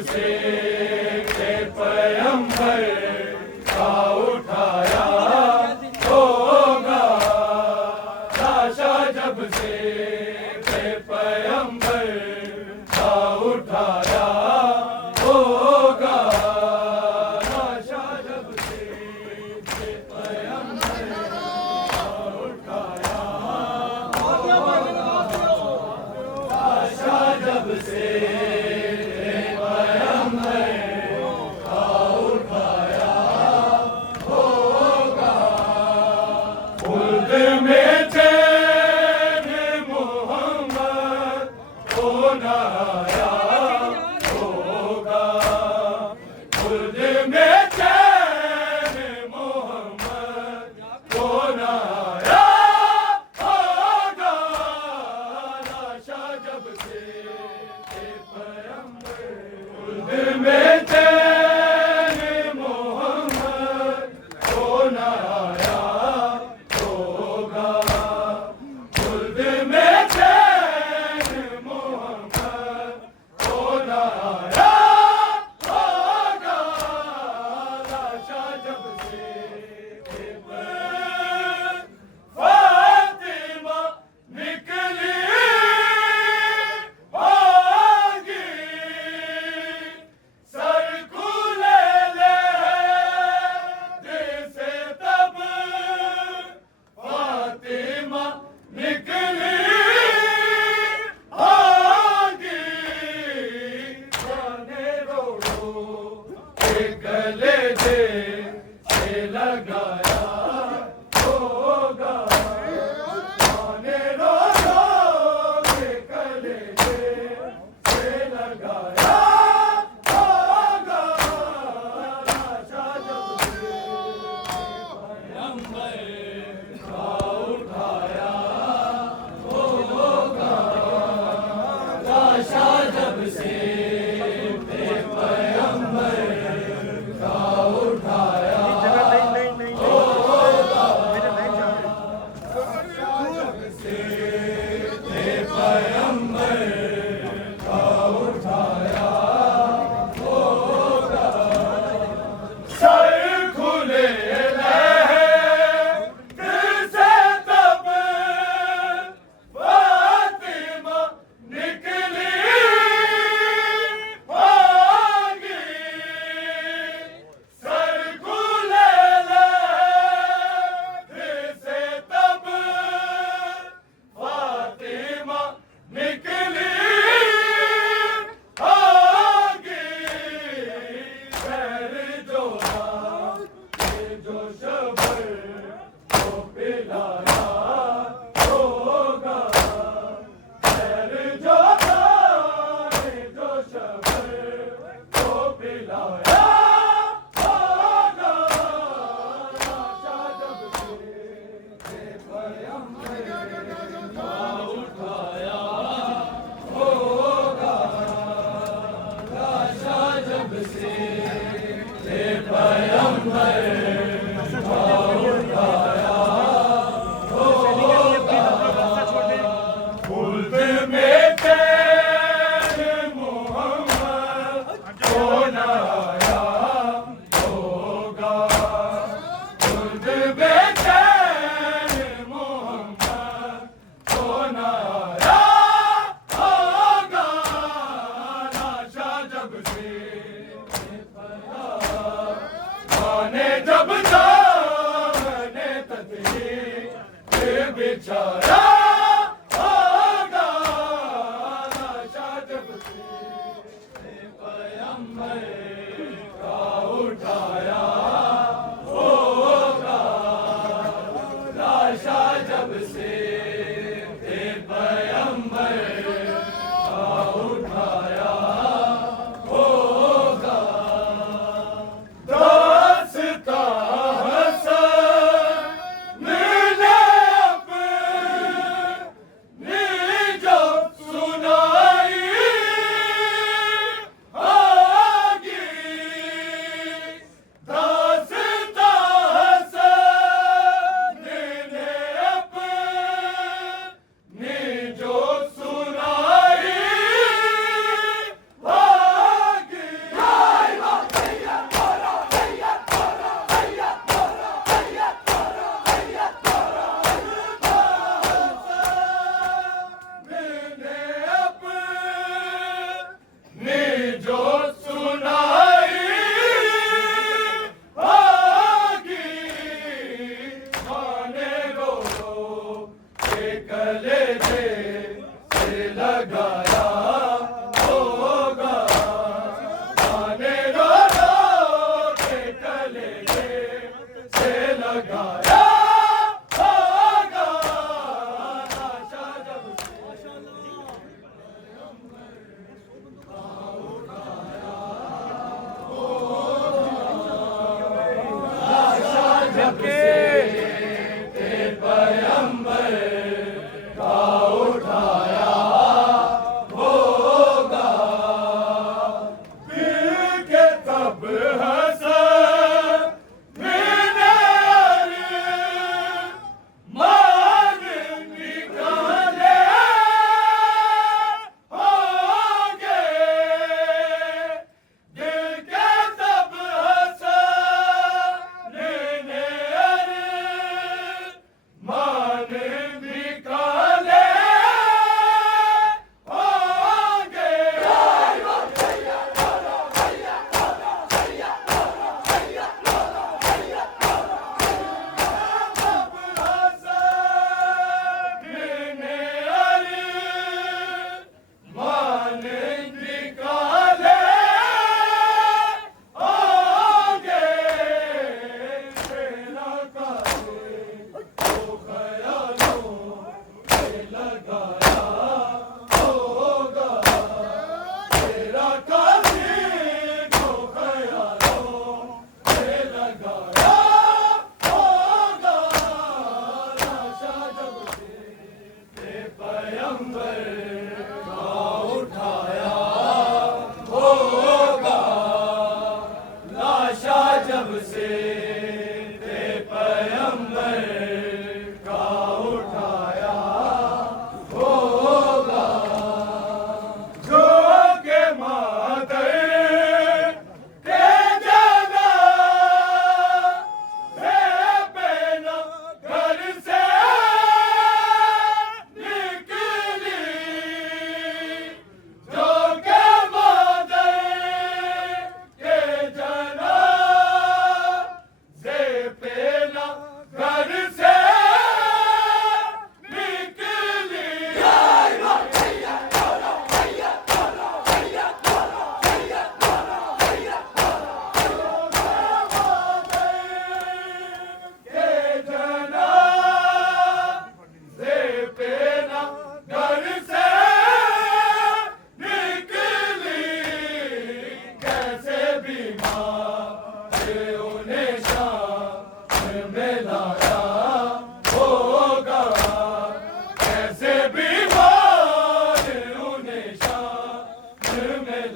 से के पैगंबर का उठाया होगा, लाशा जब से के पैगंबर का उठाया होगा, लाशा जब से के पैगंबर का उठाया होगा, लाशा जब से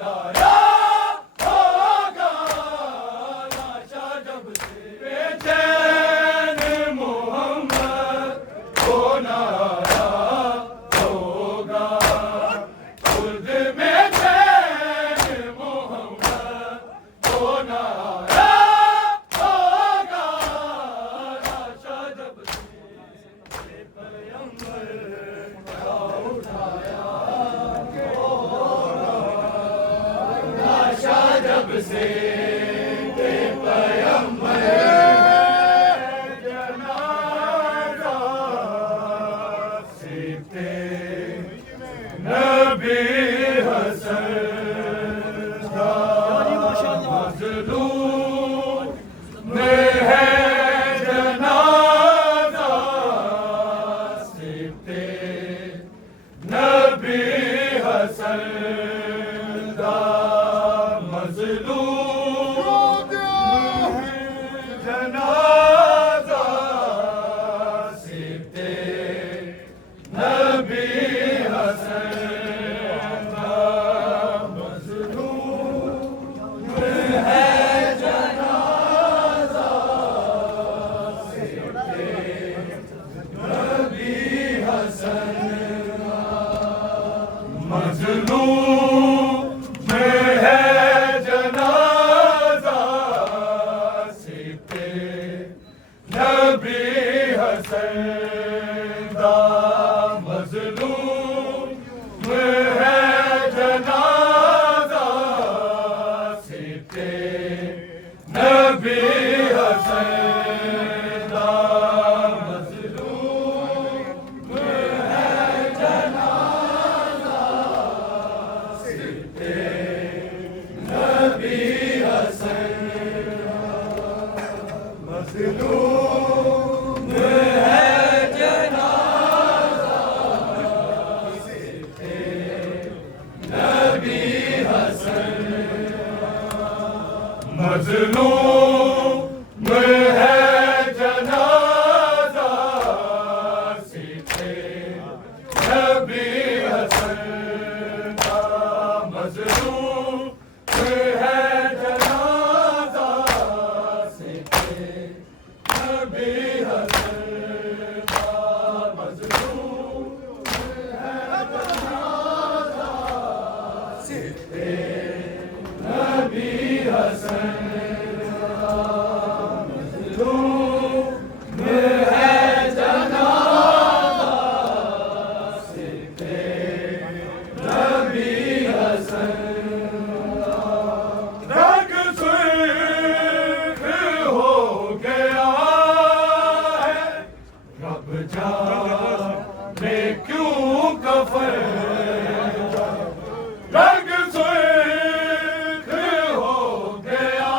लाया होगा, लाशा जब से बेचैन मोहम्मद को ना आया होगा, खुद में चैन मोहम्मद को ना आया होगा, लाशा जब से पैगंबर का उठाया लाशा जब से पैगंबर जनाजा सीते नबी हसन का मज़लूम में है जनाजा सीते नबी हसन का मज़लूम जनाजा सीते नबी हसन का मज़लूम है जनाजा सीते नबी हसन मज़लूम में है जनाजा सीते नबी हसन का मज़लूम में है जनाजा सीते नबी हसन का मज़लूम में है जनाजा सीते नबी हसन मज़लूम में है जनाजा सीते नबी हसन मज़लूम में है जनाजा सीते नबी हसन का मज़लूम में है जनाजा सीते नबी हसन का मज़लूम में है जनाजा सीते नबी हसन का मज़लूम में है जनाजा सीते नबी हसन रंग सुर्ख हो गया है, रब जाने क्यों कफन, रंग सुर्ख हो गया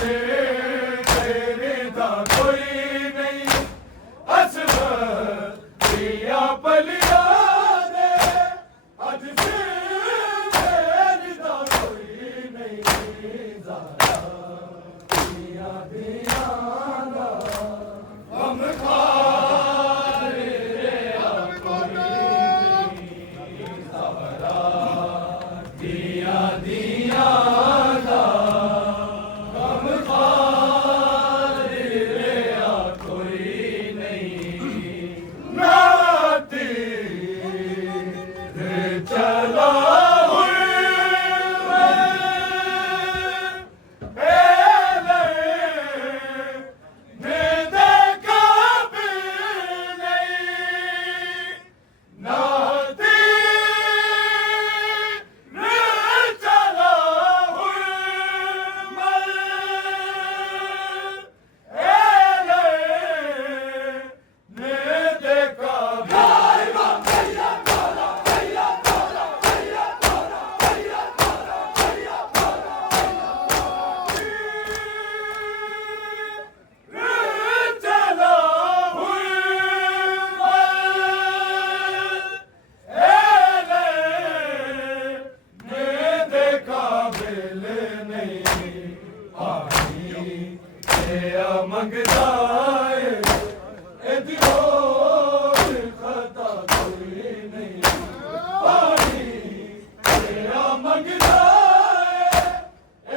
तेरे दा कोई नहीं असर दिया पलिया दे अज से तेरे दा कोई नहीं ज़ारा दिया दिया दा हम खारे रे कोई नहीं ज़ारा दिया दिया दा हम खारे रे कोई नहीं नाती रे चला मंगदा एदी होर खता कोई नहीं पानी तेरा मंगदा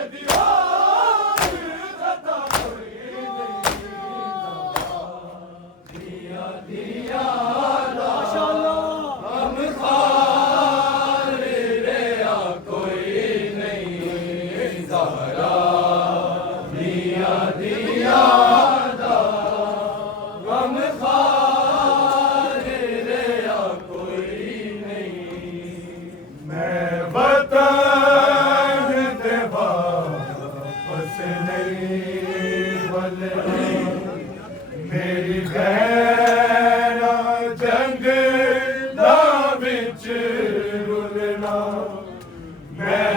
एदी होर खता कोई नहीं दिया दिया माशाअल्लाह हम खारे रे कोई नहीं ज़ारा दिया दिया गम खारे रे कोई नहीं मैं वतन दे वापस नहीं बलना मेरी गैरा जंग दा विच रुलना मैं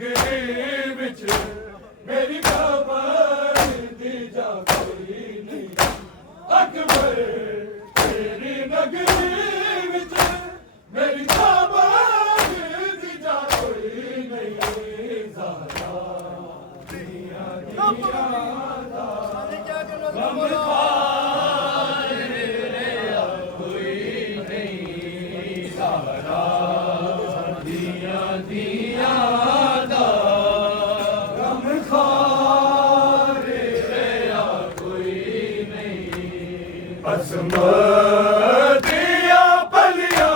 नगरी विच मेरी खबर दी जा कोई नहीं अकबर तेरी नगरी विच मेरी खबर दी जा कोई नहीं ज़ारा दिया दा गम खारे कोई नहीं ज़ारा दिया दा गम खारे कोई नहीं असमतिया पलिया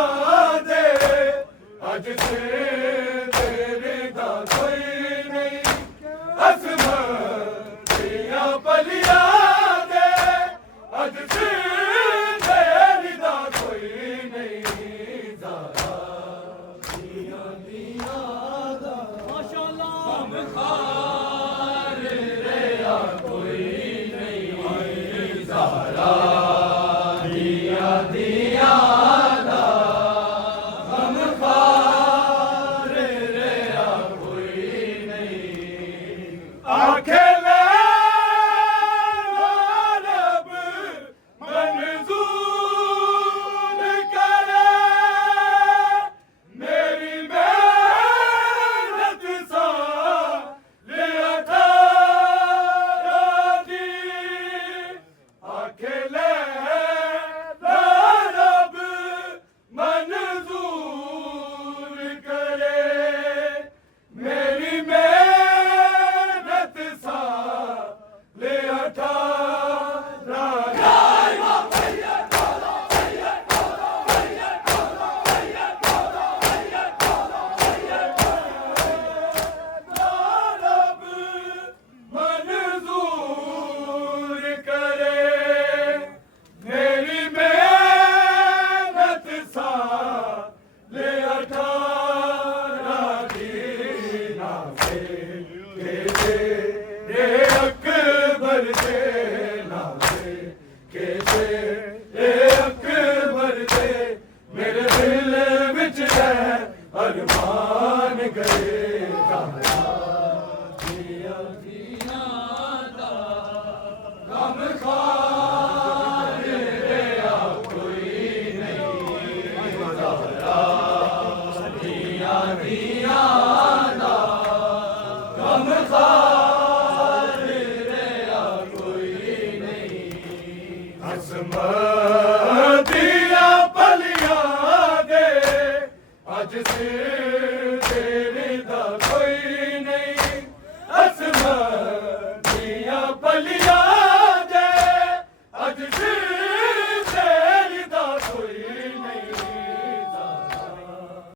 दे अज से तेरे दा कोई नहीं